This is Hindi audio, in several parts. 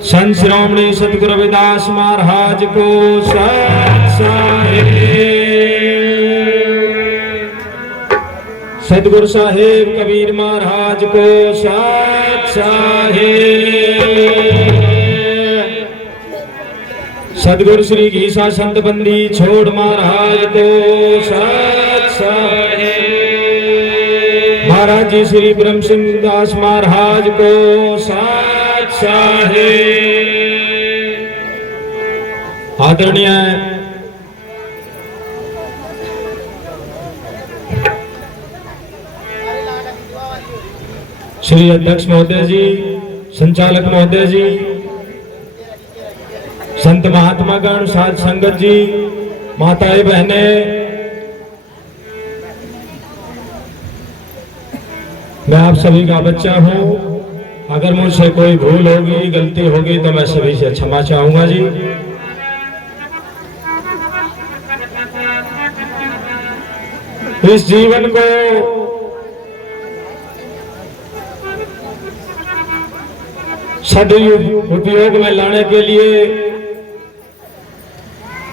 संत श्रोमणी सतगुरु रविदास महाराज को सतगुरु साहेब कबीर महाराज को सतगुरु श्री घीसा संत बंदी छोड़ महाराज को महाराज जी श्री ब्रह्म सिंह दास महाराज को आदरणीय श्री अध्यक्ष महोदय जी, संचालक महोदय जी, संत महात्मागण, साध संगत जी, माताएं बहनें, मैं आप सभी का बच्चा हूं। अगर मुझसे कोई भूल होगी, गलती होगी तो मैं सभी से क्षमा चाहूंगा जी। इस जीवन को सदुपयोग में लाने के लिए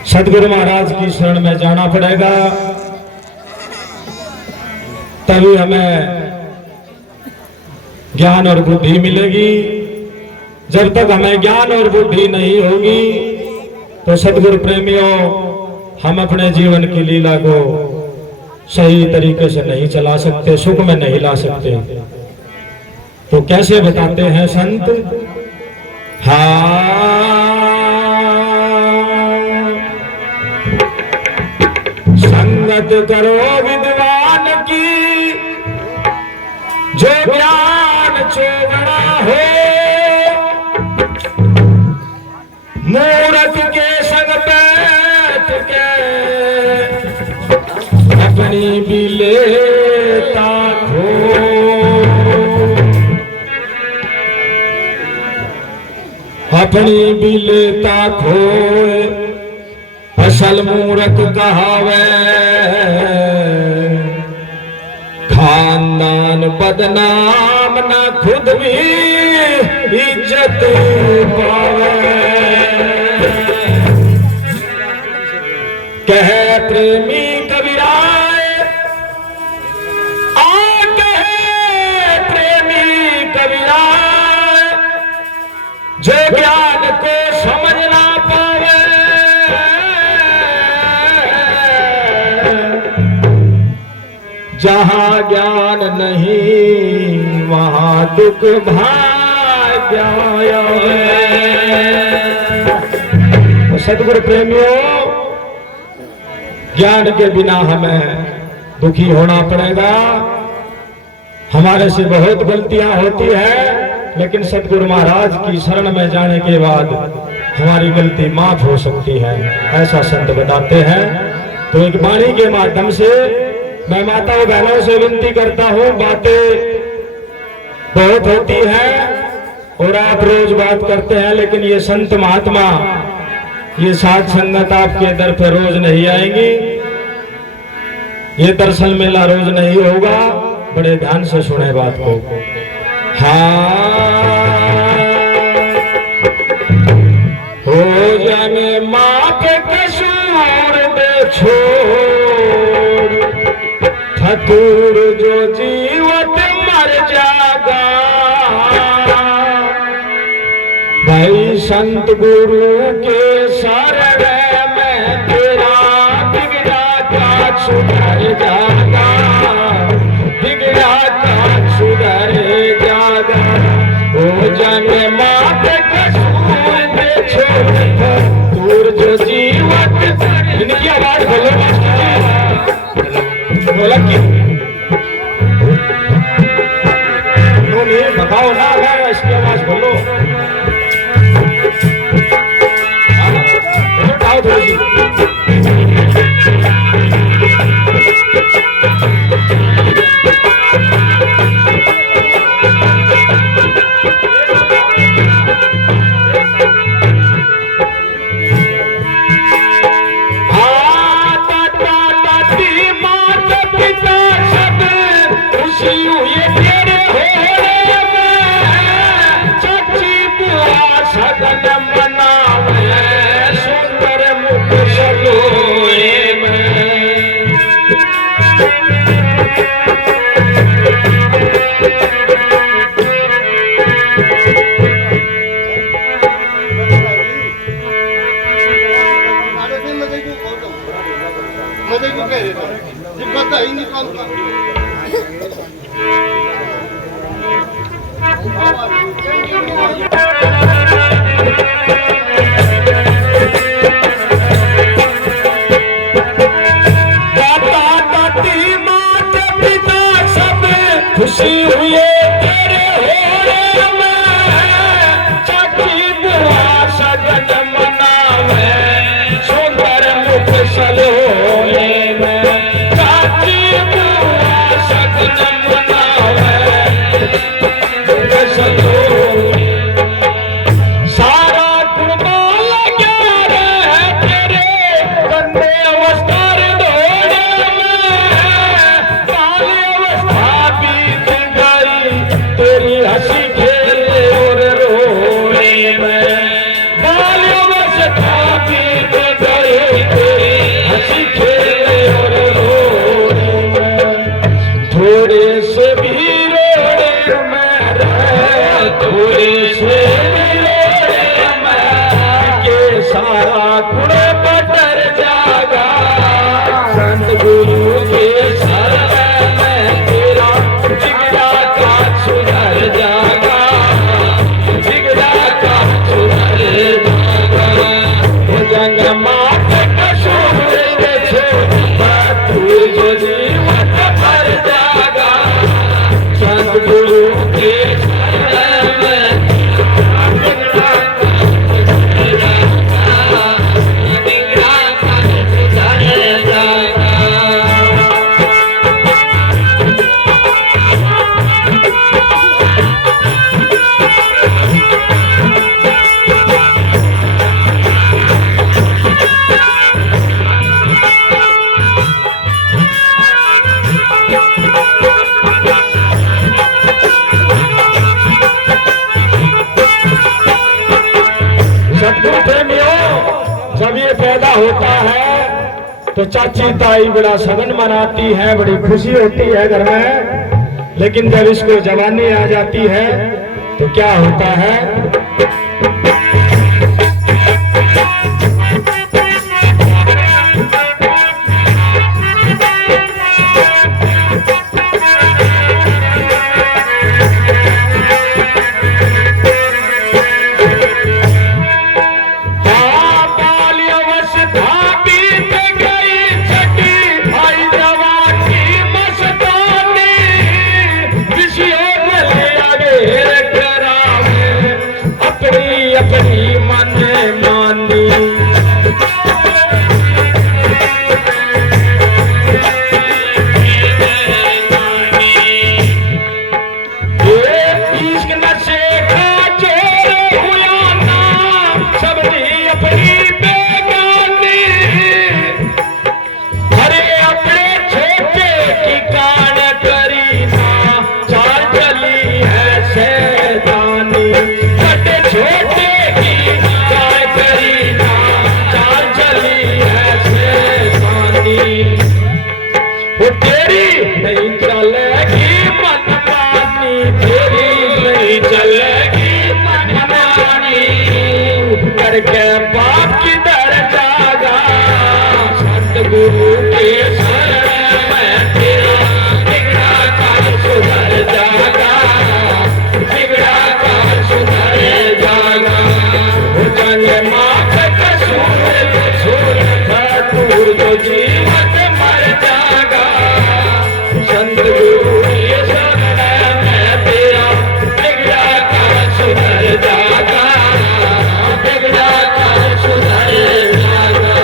सतगुरु महाराज की शरण में जाना पड़ेगा, तभी हमें ज्ञान और बुद्धि मिलेगी। जब तक हमें ज्ञान और बुद्धि नहीं होगी तो सतगुरु प्रेमियों, हम अपने जीवन की लीला को सही तरीके से नहीं चला सकते, सुख में नहीं ला सकते। तो कैसे बताते हैं संत? संगत करो विद्वान की, जो ज्ञान चोगड़ा हो, मूर्ख के संग बैठ के अपनी भी लेता खो। अपनी भी लेता खोए, असल मूर्ख कहावे, खानदान बदनाम ना खुद भी इज्जत पावे। कह प्रेमी कबीराए, कहे प्रेमी कबीराए, जो ज्ञान को समझ ना पावे, जहां ज्ञान नहीं वहां दुख भाग्य आवे। तो सतगुरु प्रेमियों, ज्ञान के बिना हमें दुखी होना पड़ेगा। हमारे से बहुत गलतियां होती है, लेकिन सतगुरु महाराज की शरण में जाने के बाद हमारी गलती माफ हो सकती है, ऐसा संत बताते हैं। तो एक वाणी के माध्यम से मैं माताओं बहनों से विनती करता हूं, बातें बहुत होती है और आप रोज बात करते हैं, लेकिन ये संत महात्मा, ये साध संगत आपके दर पे रोज नहीं आएंगी, ये दर्शन मेला रोज नहीं होगा। बड़े ध्यान से सुने बात को। हो जाने माँ के कसूर दे छोड़, ठकुर जो जीवत मर जागा। भाई संत गुरु के शरण में तेरा बिगड़ा का सुधर जागा, बिगड़ा का सुधर जागा। हो जाने मात कसूर दे छोड़, दूर जो जीवत। इनकी आवाज बोलो, बोला क्यों? बताओ ना, अगर इसकी आवाज बोलो। थोड़ी सी तेरे होने में चाची बुआ सगन मनावे सुंदर मुख सलोए में। मजे को कह रहे थे जब पता ही नहीं कौन था दादा दादी माता पिता सब खुशी हुए तेरे होने में चाची बुआ सगन मनावे सुंदर मुख सलोए में। चाची बुआ सगन मनावे मुख सलोए। सारा कुर्बान लगा रे तेरे गंदे अवस्था दौड़े में। बाली अवस्था बीत गई तेरी हंसी खेले और रोने में। बाली अवस्था बीत गई तेरी हंसी खेले और रोने में। थोड़े से भी रोने में रहे थोड़े से भी रोने में के सारा गुण बदल जागा। संत गुरु के शरण में तेरा जिगरा का सुधर जागा। जिगरा का सुधर जागा। जंग मात कसूर छे तू जो जीवन भर जागा। संत गुरु के शरण में जिगरा का सुधर जागा। जिगरा का सुधर जागा। सतगुरु प्रेमियों जब ये पैदा होता है तो चाची ताई बड़ा सगन मनाती है बड़ी खुशी होती है घर में। लेकिन जब इसको जवानी आ जाती है तो क्या होता है। बाली अवस्था बीत गई छठी आई जवानी मस्तानी। विषयों में ले आगे करावे अपनी अपनी मन मानी। इश्क नशे का चोर हुआ ना सबनी अपनी बेगानी। अरे अपने छोटे की कान करी ना चाल चली है शैतानी। बड़े छोटे की कान करी ना चाल चली है शैतानी। वो तेरी नहीं चलेगी मनमानी तेरी नहीं चलेगी मनमानी। करके बाप की दर जागा। संत गुरु के शरण में तेरा बिगड़ा का सुधर जागा। बिगड़ा का सुधर जागा। जंग मात कसूर दूर जो जीवन मर जागा। संत गुरु के शरण में तेरा बिगड़ा का सुधर जागा। बिगड़ा का सुधर जागा।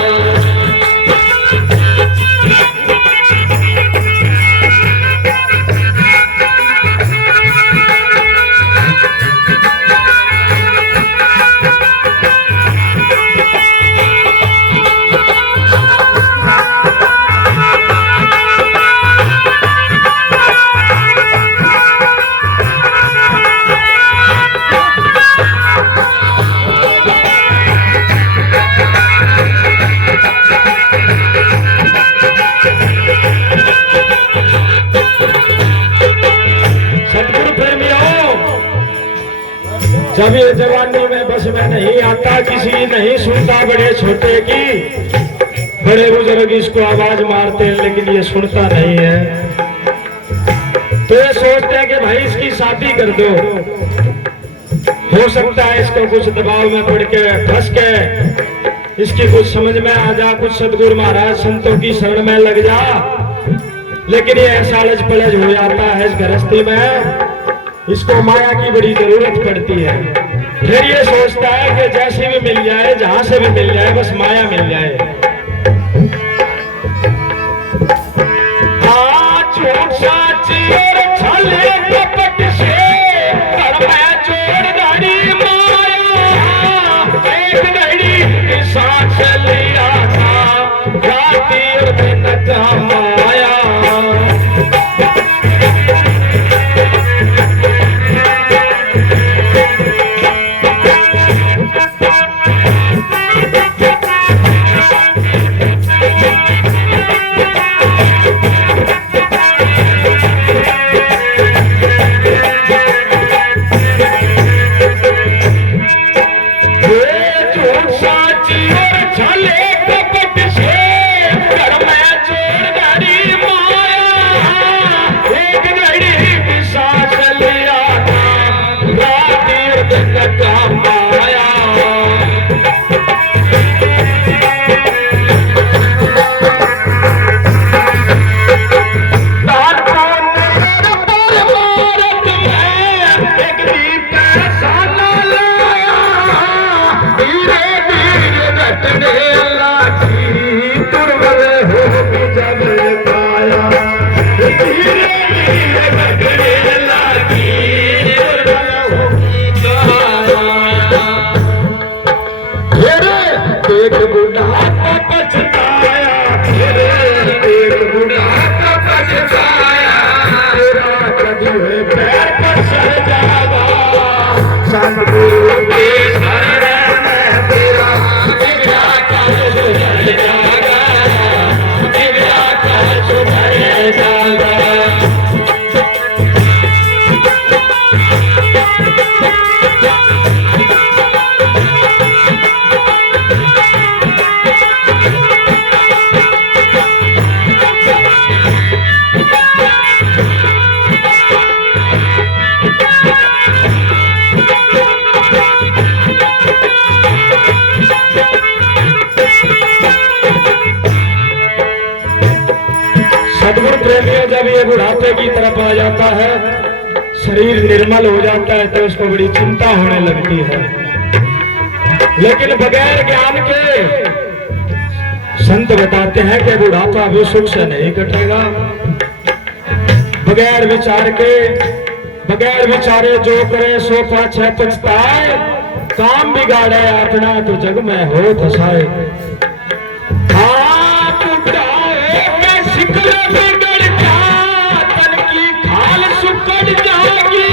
जब ये जवानी में बस में नहीं आता, किसी नहीं सुनता बड़े छोटे की, बड़े बुजुर्ग इसको आवाज मारते हैं लेकिन ये सुनता नहीं है। तो ये सोचते हैं कि भाई इसकी शादी कर दो, हो सकता है इसको कुछ दबाव में पड़ के फंस के इसकी कुछ समझ में आ जा, कुछ सतगुरु महाराज संतों की शरण में लग जा। लेकिन ये ऐसा लज पलज हो जाता है इस गृहस्थी में, इसको माया की बड़ी जरूरत पड़ती है। फिर ये सोचता है कि जैसे भी मिल जाए, जहां से भी मिल जाए, बस माया मिल जाए। झूठ साची और छले कपट से घर में जोड़ गाड़ी माया, एक घड़ी सांस लिया था, राती और दिन का माया। सद्गुरु प्रेमियों, जब ये बुढ़ापे की तरफ आ जाता है, शरीर निर्मल हो जाता है, तो उसको बड़ी चिंता होने लगती है। लेकिन बगैर ज्ञान के संत बताते हैं कि बुढ़ापा भी सुख से नहीं कटेगा। बगैर विचार के, बगैर विचारे जो करे सो पाछे पछताए, काम बिगाड़े अपना तो जग में हो फसाए। बिगड़ जा तन की खाल सुकड़ जागी,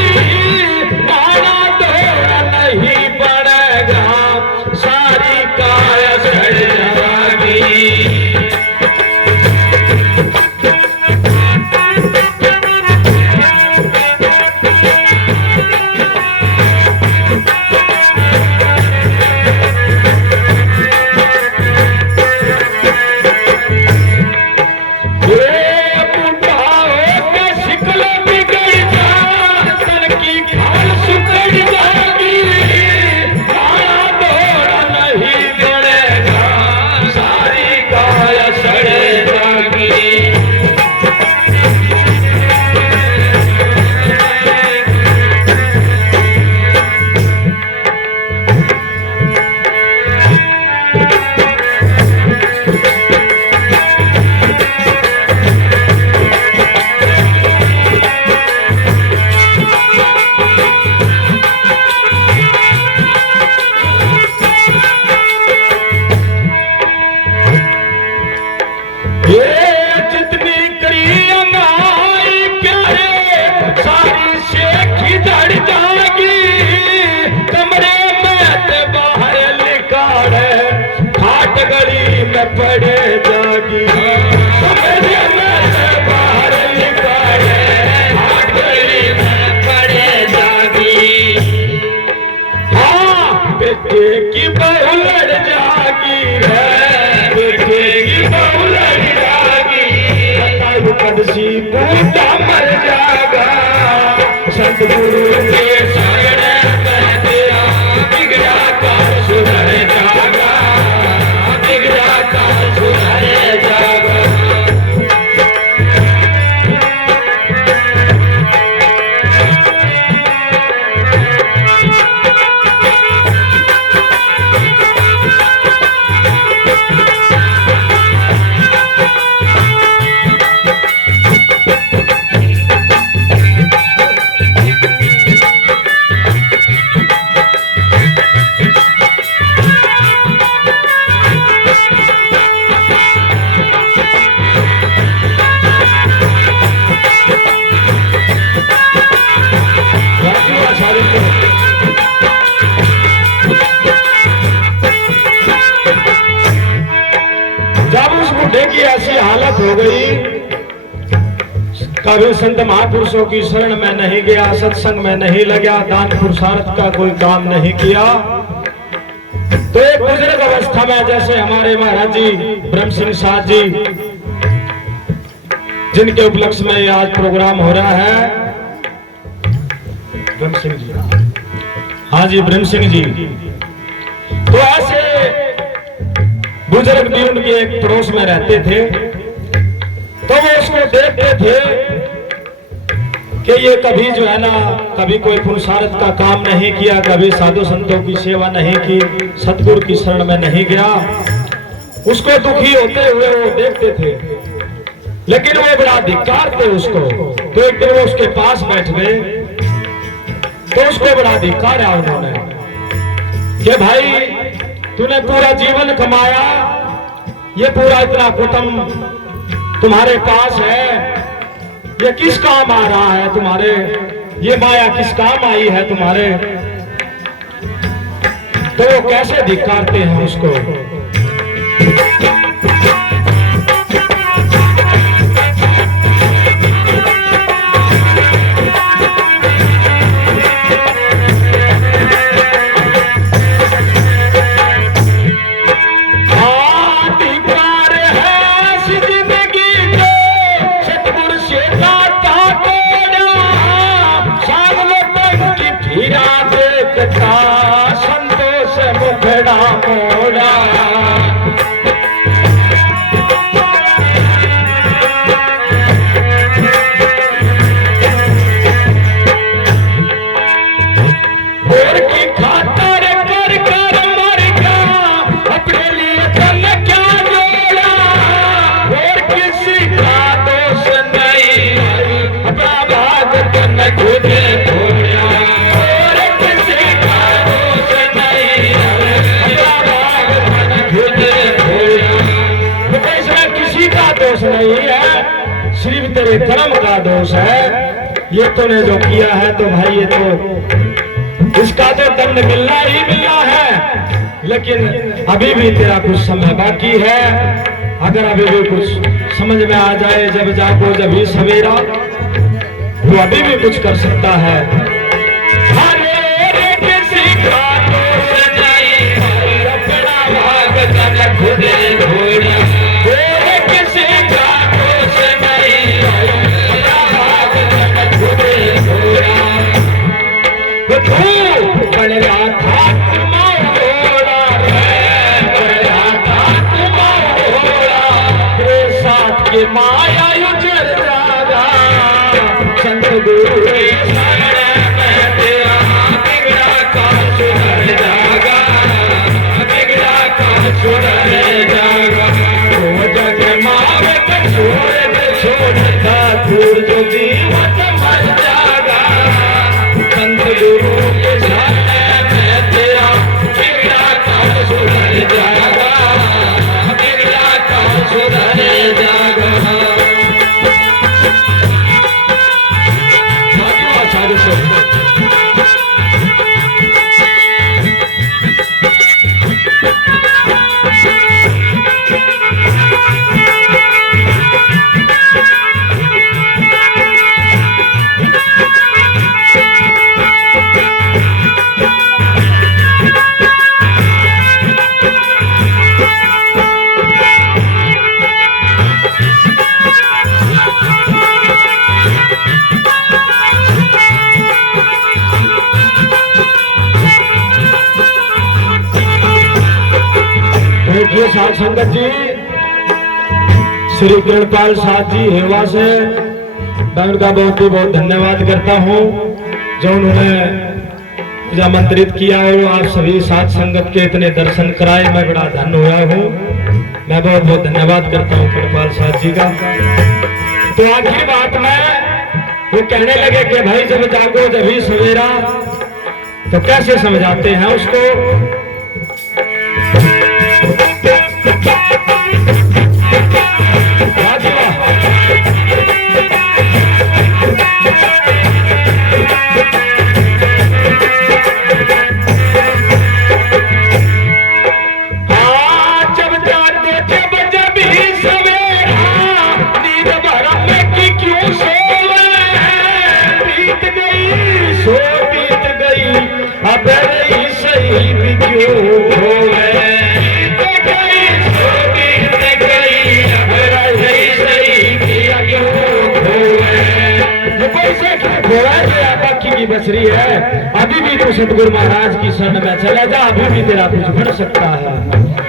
मारा दौड़ा नहीं पड़ेगा, सारी काया सड़ जाएगी। सतगुरु के शरण में तेरा बिगड़ा काम सुधर जागा, बिगड़ा काम सुधर जागा। की ऐसी हालत हो गई, कभी संत महापुरुषों की शरण में नहीं गया, सत्संग में नहीं लगा, दान पुरुषार्थ का कोई काम नहीं किया, तो एक बुजुर्ग अवस्था में जैसे हमारे महाराज जी ब्रह्म सिंह साहब जी, जिनके उपलक्ष्य में आज प्रोग्राम हो रहा है, ब्रह्म सिंह जी, हाँ जी ब्रह्म सिंह जी, तो ऐसे बुजुर्ग भी उनके एक पड़ोस में रहते थे, तो वो उसको देखते थे कि ये कभी जो है ना, कभी कोई पुरुषार्थ का काम नहीं किया, कभी साधु संतों की सेवा नहीं की, सतगुरु की शरण में नहीं गया, उसको दुखी होते हुए वो देखते थे, लेकिन वो बड़ा धिक्कारते उसको। तो एक दिन वो उसके पास बैठ गए, तो उसको बड़ा धिक्कारा उन्होंने कि भाई तूने पूरा जीवन कमाया, ये पूरा इतना कुटुंब तुम्हारे पास है, ये किस काम आ रहा है तुम्हारे, ये माया किस काम आई है तुम्हारे। तो वो कैसे धिक्कारते हैं उसको। नहीं है, सिर्फ तेरे कर्म का दोष है। ये तूने जो किया है तो भाई ये तो इसका तो दंड मिलना ही मिलना है, लेकिन अभी भी तेरा कुछ समय बाकी है। अगर अभी भी कुछ समझ में आ जाए, जब जागो जब ही सवेरा, वो अभी भी कुछ कर सकता है। माया उजड़ जागा, संत गुरु शरण में तेरा बिगड़ा काम सुधर जागा, बिगड़ा काम सुधर जागा। तो जग मावे छोड़ता दूर जो जीवन मर जागा, संत गुरु के शरण में तेरा बिगड़ा काम सुधर जागा, बिगड़ा काम सुधर जागा। संगत जी, श्री किरणपाल साथ जी हेवा से मैं उनका बहुत ही बहुत धन्यवाद करता हूँ जो उन्होंने मुझे आमंत्रित किया और आप सभी साथ संगत के इतने दर्शन कराए। मैं बड़ा धन्य हुआ हूँ। मैं बहुत बहुत धन्यवाद करता हूँ किरणपाल साथ जी का। तो आखिरी बात में वो कहने लगे कि भाई जब जागो जब ही सवेरा, तो कैसे समझाते हैं उसको। की बसरी है, अभी भी तो सतगुरु महाराज की शरण में चला जा, अभी भी तेरा कुछ बन सकता है।